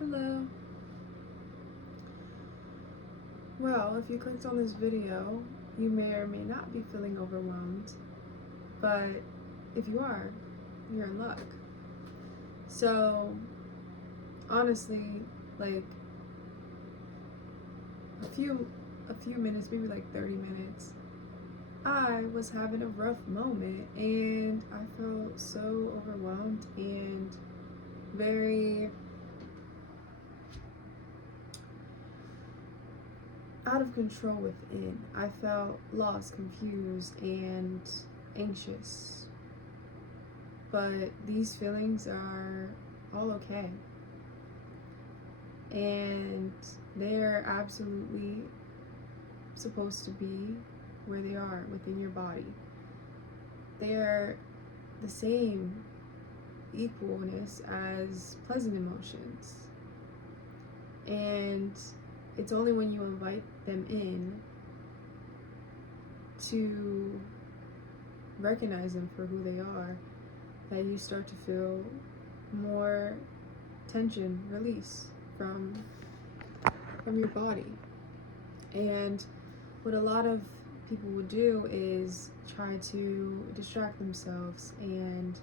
Hello. Well, if you clicked on this video, you may or may not be feeling overwhelmed, but if you are, you're in luck. So, honestly, like a few minutes, maybe like 30 minutes, I was having a rough moment and I felt so overwhelmed and very out of control within. I felt lost, confused, and anxious. But these feelings are all okay. And they're absolutely supposed to be where they are within your body. They're the same equalness as pleasant emotions. And it's only when you invite them in to recognize them for who they are that you start to feel more tension release from your body. And what a lot of people would do is try to distract themselves, and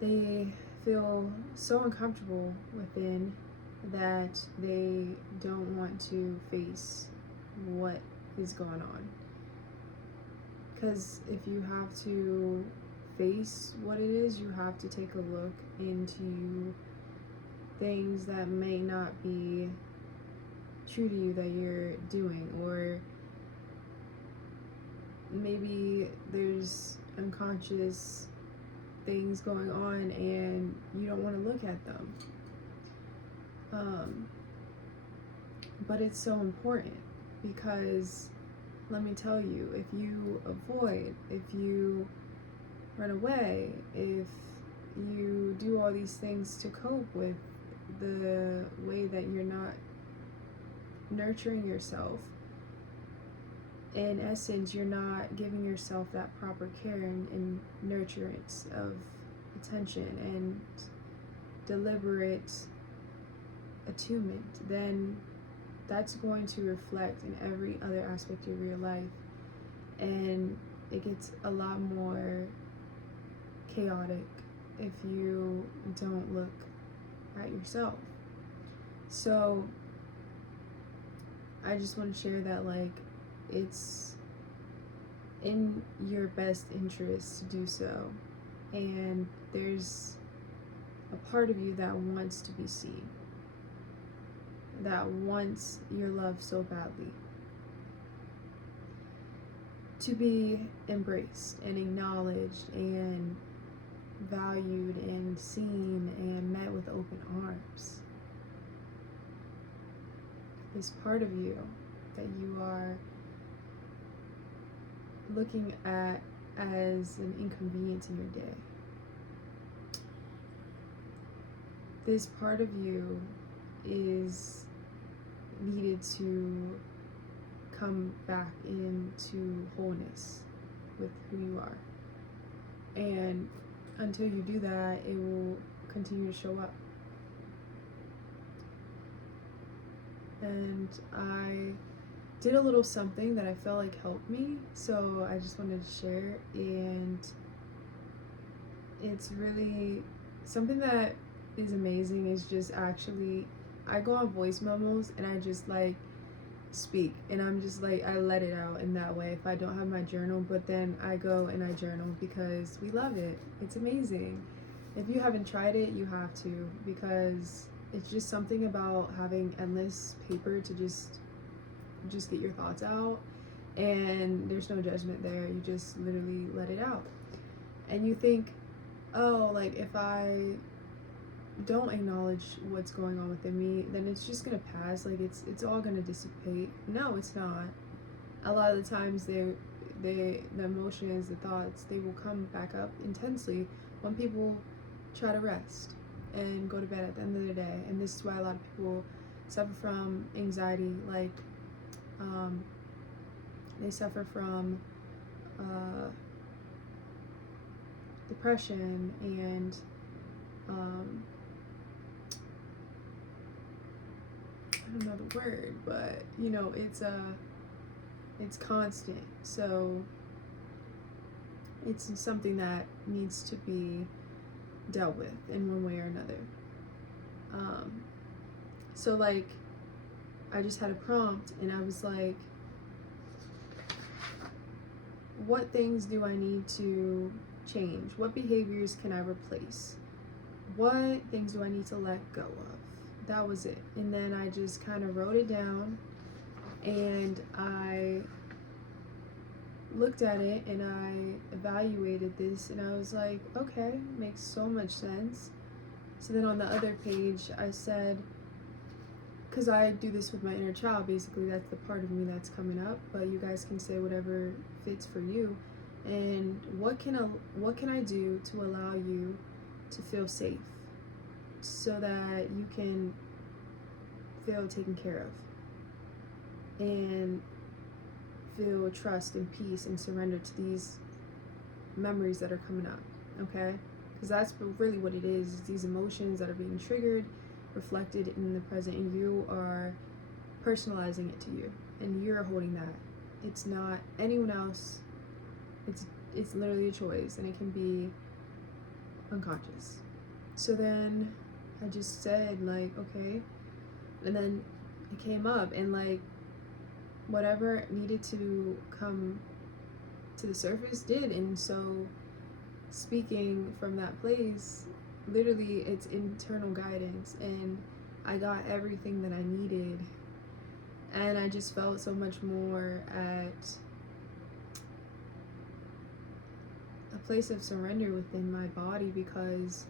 they feel so uncomfortable within that they don't want to face what is going on. Because if you have to face what it is, you have to take a look into things that may not be true to you that you're doing, or maybe there's unconscious things going on and you don't want to look at them. But it's so important because let me tell you, if you avoid, if you run away, if you do all these things to cope with the way that you're not nurturing yourself, in essence, you're not giving yourself that proper care and nurturance of attention and deliberate attunement, then that's going to reflect in every other aspect of your life, and it gets a lot more chaotic if you don't look at yourself. So I just want to share that, like, it's in your best interest to do so, and there's a part of you that wants to be seen, that wants your love so badly, to be embraced and acknowledged and valued and seen and met with open arms. This part of you that you are looking at as an inconvenience in your day. This part of you is needed to come back into wholeness with who you are. And until you do that, it will continue to show up. And I did a little something that I felt like helped me, so I just wanted to share. And it's really something that is amazing. Is just actually, I go on voice memos and I just like speak, and I'm just like, I let it out in that way if I don't have my journal, but then I go and I journal because we love it. It's amazing. If you haven't tried it, you have to, because it's just something about having endless paper to just get your thoughts out, and there's no judgment there. You just literally let it out. And you think, oh, like, if I don't acknowledge what's going on within me, then it's just gonna pass, like it's all gonna dissipate. No, it's not. A lot of the times the emotions, the thoughts, they will come back up intensely when people try to rest and go to bed at the end of the day. And this is why a lot of people suffer from anxiety, like they suffer from depression and I don't know the word, but you know, it's constant. So it's something that needs to be dealt with in one way or another. Um, so like I just had a prompt and I was like, what things do I need to change? What behaviors can I replace? What things do I need to let go of? That was it. And then I just kind of wrote it down and I looked at it and I evaluated this and I was like, okay, makes so much sense. So then on the other page, I said, because I do this with my inner child, basically, that's the part of me that's coming up, but you guys can say whatever fits for you. And what can I do to allow you to feel safe so that you can feel taken care of and feel trust and peace and surrender to these memories that are coming up, okay? Because that's really what it is these emotions that are being triggered, reflected in the present, and you are personalizing it to you, and you're holding that. It's not anyone else. It's literally a choice, and it can be unconscious. So then I just said, like, okay, and then it came up, and like whatever needed to come to the surface did. And so speaking from that place, literally it's internal guidance, and I got everything that I needed, and I just felt so much more at a place of surrender within my body because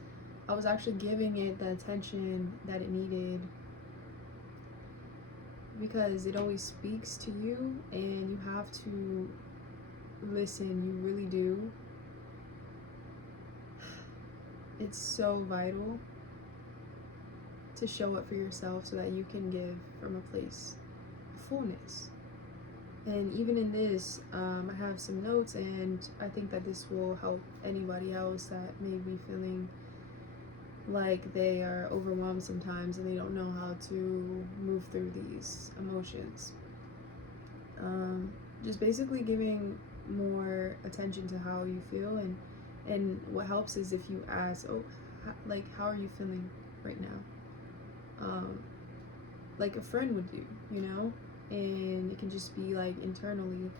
I was actually giving it the attention that it needed, because it always speaks to you and you have to listen. You really do. It's so vital to show up for yourself so that you can give from a place of fullness. And even in this, I have some notes, and I think that this will help anybody else that may be feeling like they are overwhelmed sometimes and they don't know how to move through these emotions. Just basically giving more attention to how you feel, and what helps is if you ask, oh, how are you feeling right now? Like a friend would do, you know? And it can just be like internally.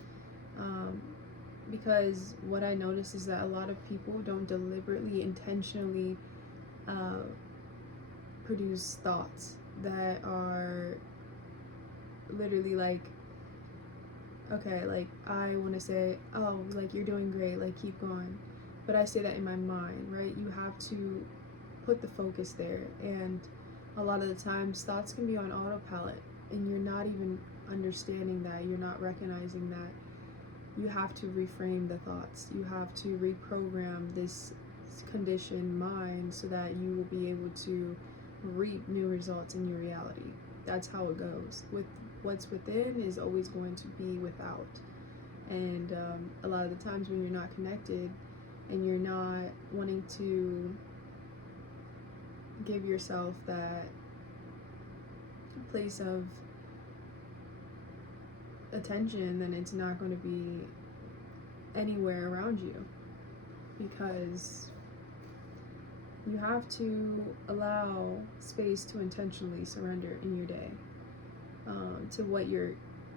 Because what I notice is that a lot of people don't deliberately, intentionally produce thoughts that are literally like, okay, like I want to say, oh, like you're doing great, like keep going. But I say that in my mind, right? You have to put the focus there. And a lot of the times thoughts can be on autopilot and you're not even understanding that, you're not recognizing that. You have to reframe the thoughts. You have to reprogram this conditioned mind so that you will be able to reap new results in your reality. That's how it goes. With what's within is always going to be without. And a lot of the times when you're not connected and you're not wanting to give yourself that place of attention, then it's not going to be anywhere around you, because you have to allow space to intentionally surrender in your day to what you're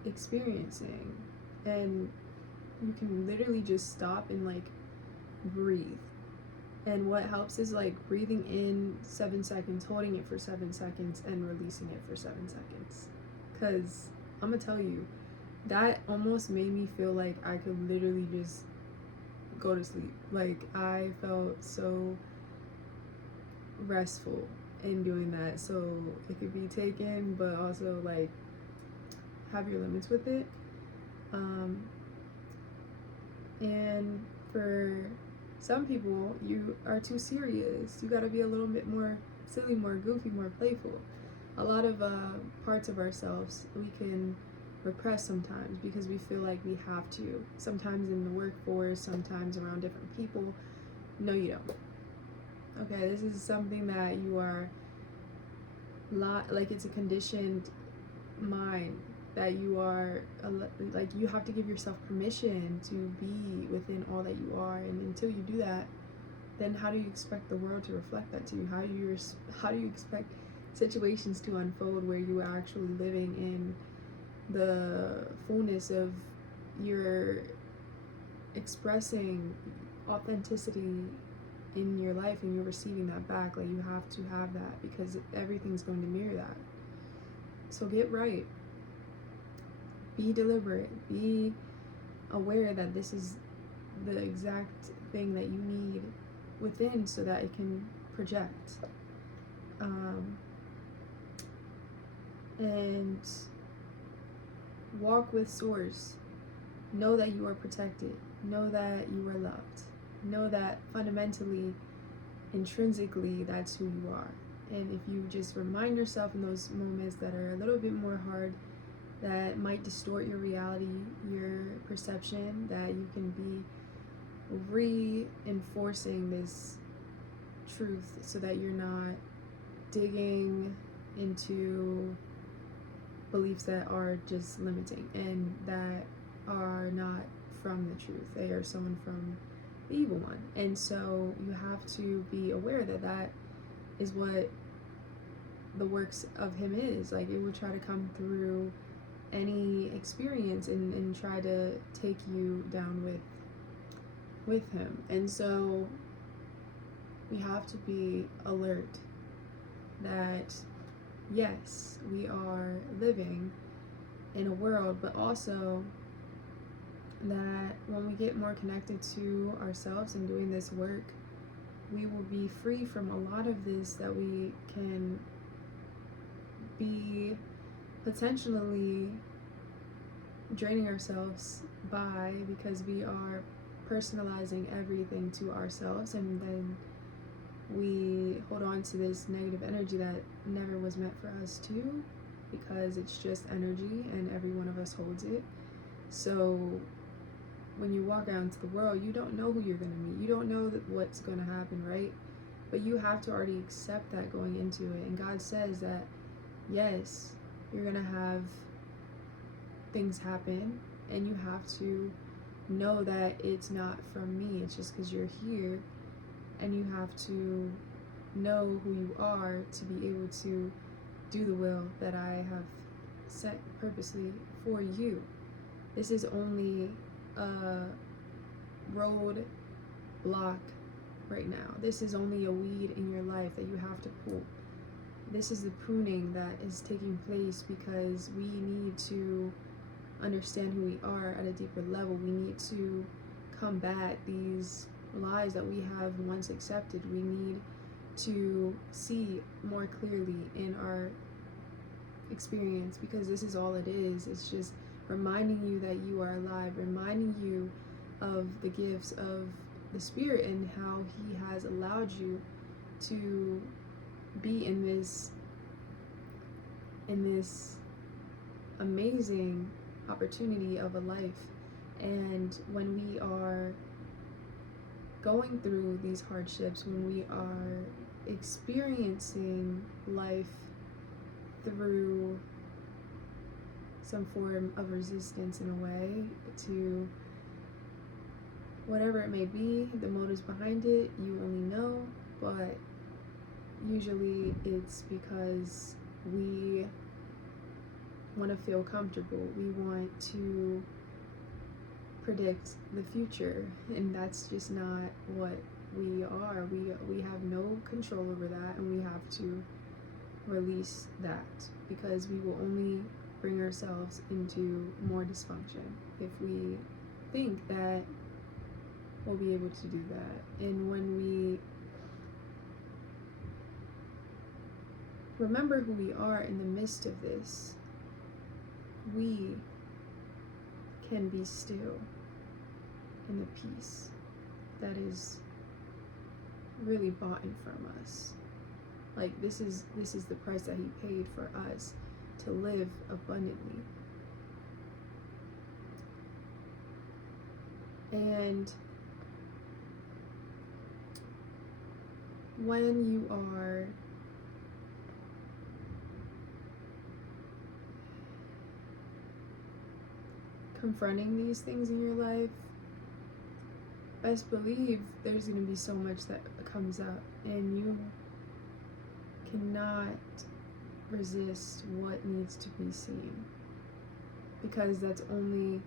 experiencing. And you can literally just stop and like breathe. And what helps is like breathing in 7 seconds, holding it for 7 seconds, and releasing it for 7 seconds. Because I'm gonna tell you, that almost made me feel like I could literally just go to sleep. Like I felt so restful in doing that. So it could be taken, but also like have your limits with it. And for some people, you are too serious. You gotta be a little bit more silly, more goofy, more playful. A lot of parts of ourselves we can repress sometimes because we feel like we have to. Sometimes in the workforce, sometimes around different people. No, you don't. Okay, this is something that you are like it's a conditioned mind that you are like, you have to give yourself permission to be within all that you are, and until you do that, then how do you expect the world to reflect that to you? How do you expect situations to unfold where you are actually living in the fullness of your expressing authenticity in your life, and you're receiving that back? Like, you have to have that, because everything's going to mirror that. So get right, be deliberate, be aware that this is the exact thing that you need within, so that it can project. And walk with source. Know that you are protected. Know that you are loved. Know that fundamentally, intrinsically, that's who you are. And if you just remind yourself in those moments that are a little bit more hard, that might distort your reality, your perception, that you can be reinforcing this truth, so that you're not digging into beliefs that are just limiting and that are not from the truth. They are sown from the evil one. And so you have to be aware that that is what the works of him is. Like, it will try to come through any experience and try to take you down with him. And so we have to be alert that yes, we are living in a world, but also that when we get more connected to ourselves and doing this work, we will be free from a lot of this that we can be potentially draining ourselves by, because we are personalizing everything to ourselves, and then we hold on to this negative energy that never was meant for us to, because it's just energy and every one of us holds it. So when you walk out into the world, you don't know who you're going to meet. You don't know what's going to happen, right? But you have to already accept that going into it. And God says that, yes, you're going to have things happen, and you have to know that it's not from me. It's just because you're here, and you have to know who you are to be able to do the will that I have set purposely for you. This is only a road block right now. This is only a weed in your life that you have to pull. This is the pruning that is taking place because we need to understand who we are at a deeper level. We need to combat these lies that we have once accepted. We need to see more clearly in our experience, because this is all it is. It's just reminding you that you are alive, reminding you of the gifts of the Spirit and how He has allowed you to be in this amazing opportunity of a life. And when we are going through these hardships, when we are experiencing life through some form of resistance in a way to whatever it may be, the motives behind it, you only know, but usually it's because we want to feel comfortable. We want to predict the future, and that's just not what we are. We have no control over that, and we have to release that, because we will only bring ourselves into more dysfunction if we think that we'll be able to do that. And when we remember who we are in the midst of this, we can be still in the peace that is really bought from us. Like, this is the price that He paid for us to live abundantly. And when you are confronting these things in your life, best believe there's going to be so much that comes up, and you cannot resist what needs to be seen, because that's only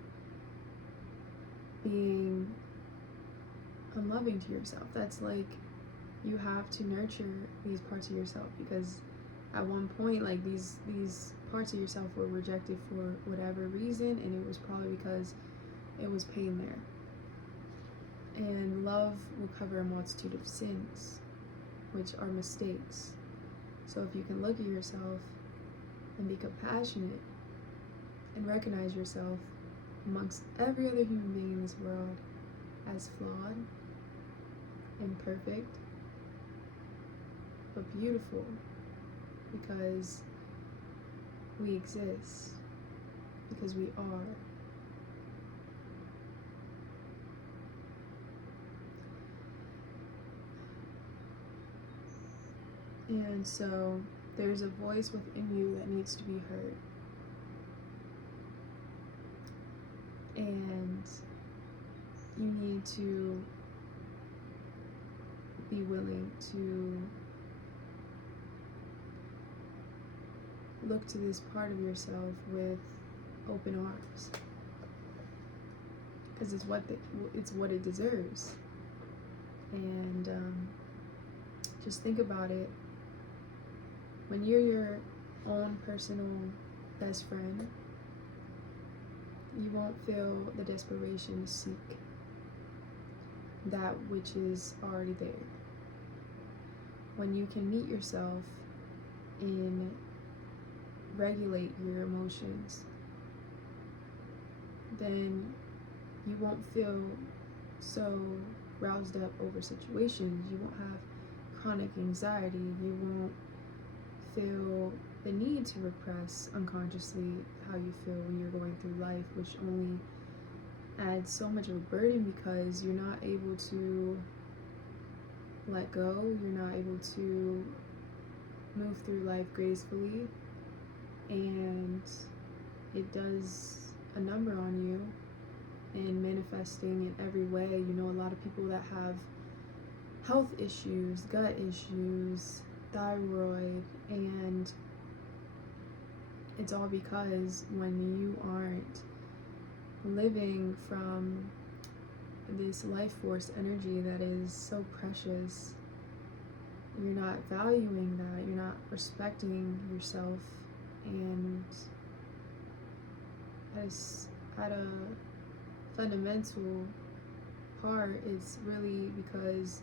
being unloving to yourself. That's like, you have to nurture these parts of yourself, because at one point, like, these parts of yourself were rejected for whatever reason, and it was probably because it was pain there. And love will cover a multitude of sins, which are mistakes. So if you can look at yourself and be compassionate and recognize yourself amongst every other human being in this world as flawed, imperfect, but beautiful, because we exist, because we are. And so there's a voice within you that needs to be heard. And you need to be willing to look to this part of yourself with open arms, because it's what it deserves. And just think about it. When you're your own personal best friend, you won't feel the desperation to seek that which is already there. When you can meet yourself and regulate your emotions, then you won't feel so roused up over situations. You won't have chronic anxiety. You won't feel the need to repress unconsciously how you feel when you're going through life, which only adds so much of a burden, because you're not able to let go. You're not able to move through life gracefully, and it does a number on you and manifesting in every way. You know, a lot of people that have health issues, gut issues, thyroid, and it's all because when you aren't living from this life force energy that is so precious, you're not valuing that, you're not respecting yourself, and at a fundamental part, it's really because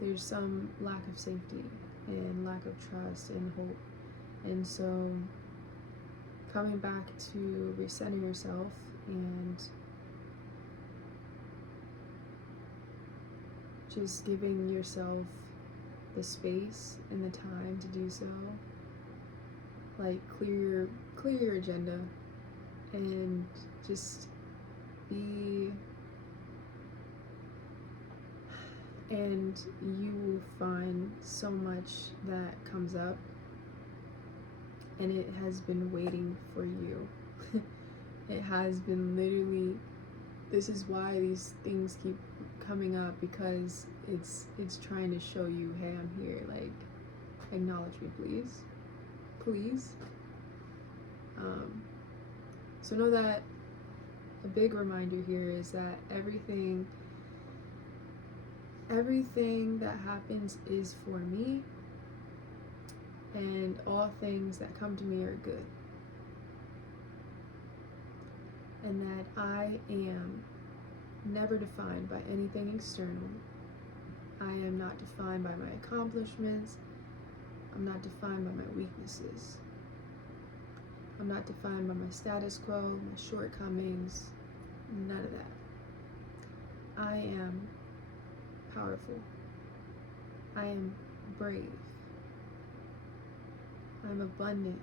there's some lack of safety and lack of trust and hope. And so coming back to resetting yourself and just giving yourself the space and the time to do so, like clear your agenda and just be, and you will find so much that comes up, and it has been waiting for you. It has been literally, this is why these things keep coming up, because it's trying to show you, hey, I'm here, like, acknowledge me, please. So know that a big reminder here is that everything that happens is for me, and all things that come to me are good, and that I am never defined by anything external. I am not defined by my accomplishments. I'm not defined by my weaknesses. I'm not defined by my status quo, my shortcomings, none of that. I am powerful. I am brave. I'm abundant.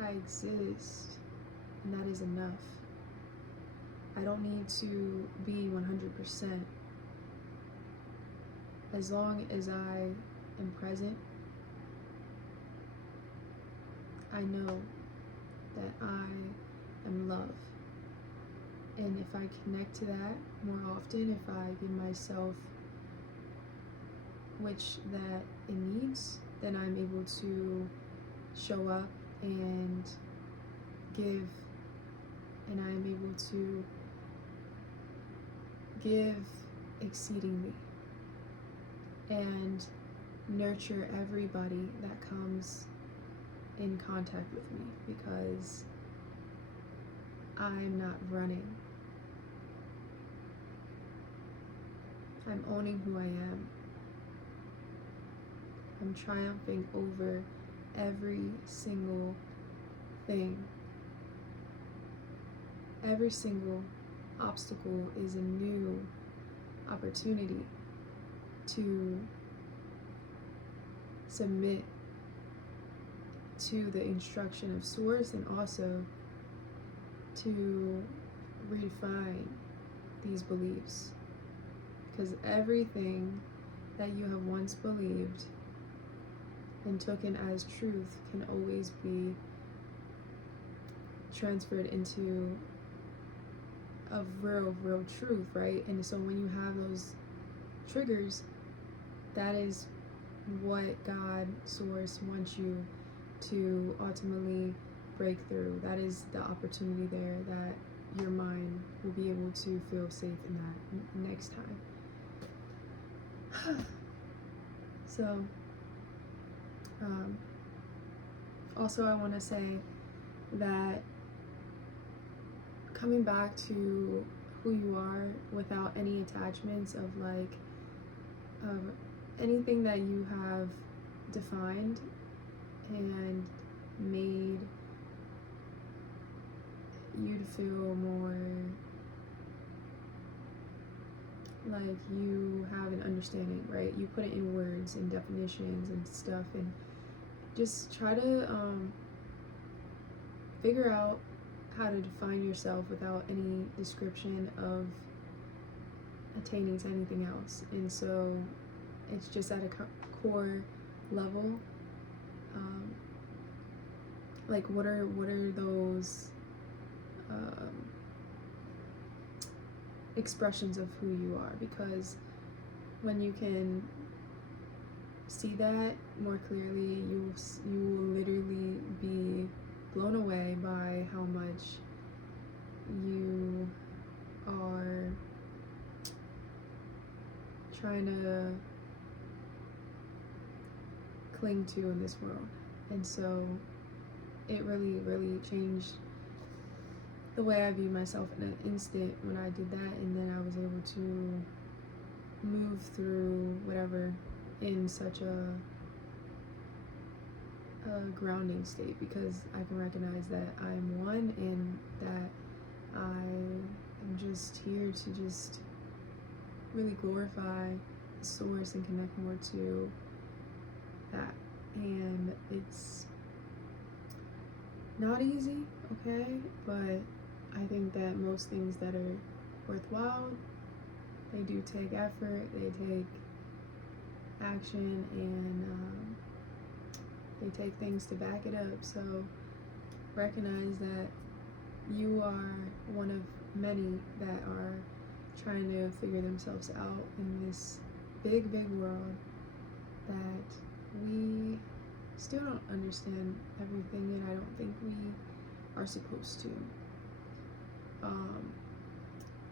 I exist, and that is enough. I don't need to be 100%. As long as I am present, I know that I am love. And if I connect to that more often, if I give myself which that it needs, then I'm able to show up and give, and I'm able to give exceedingly and nurture everybody that comes in contact with me, because I'm not running. I'm owning who I am. I'm triumphing over every single thing. Every single obstacle is a new opportunity to submit to the instruction of Source, and also to redefine these beliefs. Because everything that you have once believed and taken as truth can always be transferred into a real truth, right? And so when you have those triggers, that is what God, Source, wants you to ultimately break through. That is the opportunity there that your mind will be able to feel safe in that next time. So, also I want to say that coming back to who you are without any attachments of anything that you have defined and made you to feel more like you have an understanding, right? You put it in words and definitions and stuff, and just try to figure out how to define yourself without any description of attaining to anything else. And so it's just at a core level, like what are those expressions of who you are? Because when you can see that more clearly, you will literally be blown away by how much you are trying to cling to in this world. And so it really changed the way I view myself in an instant when I did that, and then I was able to move through whatever in such a grounding state, because I can recognize that I'm one and that I am just here to just really glorify the Source and connect more to that. And it's not easy, okay, but I think that most things that are worthwhile, they do take effort, they take action, and they take things to back it up. So recognize that you are one of many that are trying to figure themselves out in this big world that we still don't understand everything, and I don't think we are supposed to.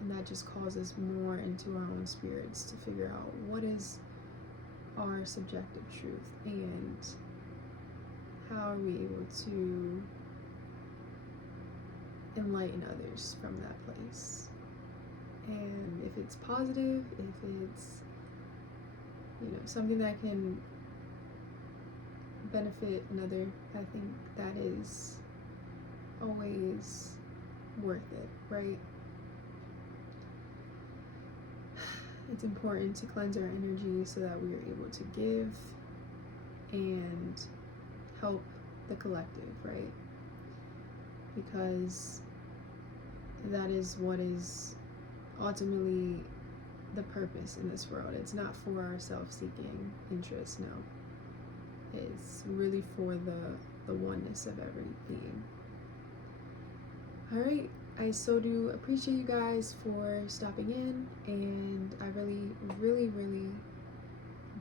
And that just calls us more into our own spirits to figure out what is our subjective truth, and how are we able to enlighten others from that place. And if it's positive, if it's, something that can benefit another, I think that is always worth it, right? It's important to cleanse our energy so that we are able to give and help the collective, right? Because that is what is ultimately the purpose in this world. It's not for our self-seeking interest, no. It's really for the oneness of every being. All right. I so do appreciate you guys for stopping in, and I really, really, really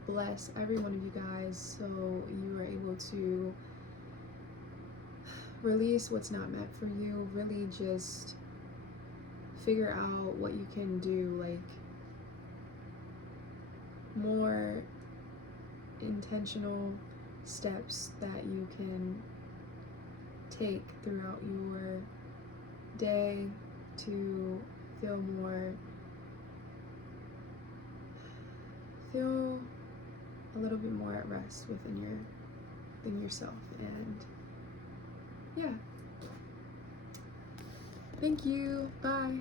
bless every one of you guys so you are able to release what's not meant for you, really just figure out what you can do, like more intentional steps that you can take throughout your day to feel a little bit more at rest within yourself. And yeah, thank you, bye.